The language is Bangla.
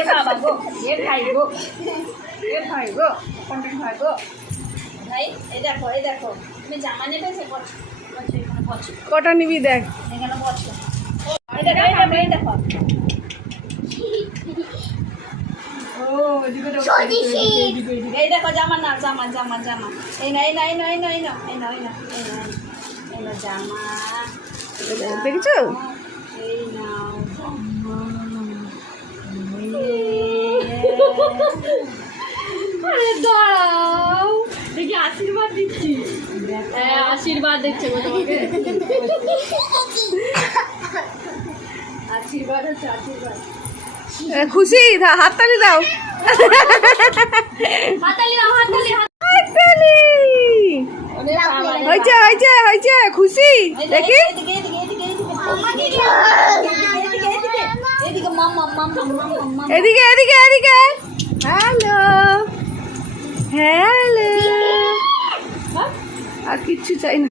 এ বাবা গো, এ ভাই গো, এ ভাই গো, কন্টেন্ট ভাই গো। ভাই এই দেখো তুমি জামা নেবে সে বছর এখানে বছর কটা নিবি দেখ। এখানে বছর এই দেখো ও এদিকে এই দেখো জামা না জামা জামা জামা এই না জামা দেখেছো? এই নাও আরে দাঁড়াও দেখি আশীর্বাদ দিচ্ছি। হ্যাঁ আশীর্বাদ দিচ্ছে গো তোমাকে। আশীর্বাদ হচ্ছে আশীর্বাদ খুশি হাততালি দাও। হাততালি দাও হাততালি হাততালি হয়েছে হয়েছে হয়েছে খুশি দেখি। এদিকে এদিকে এদিকে হ্যালো হ্যালো আর কিচ্ছু চাই না।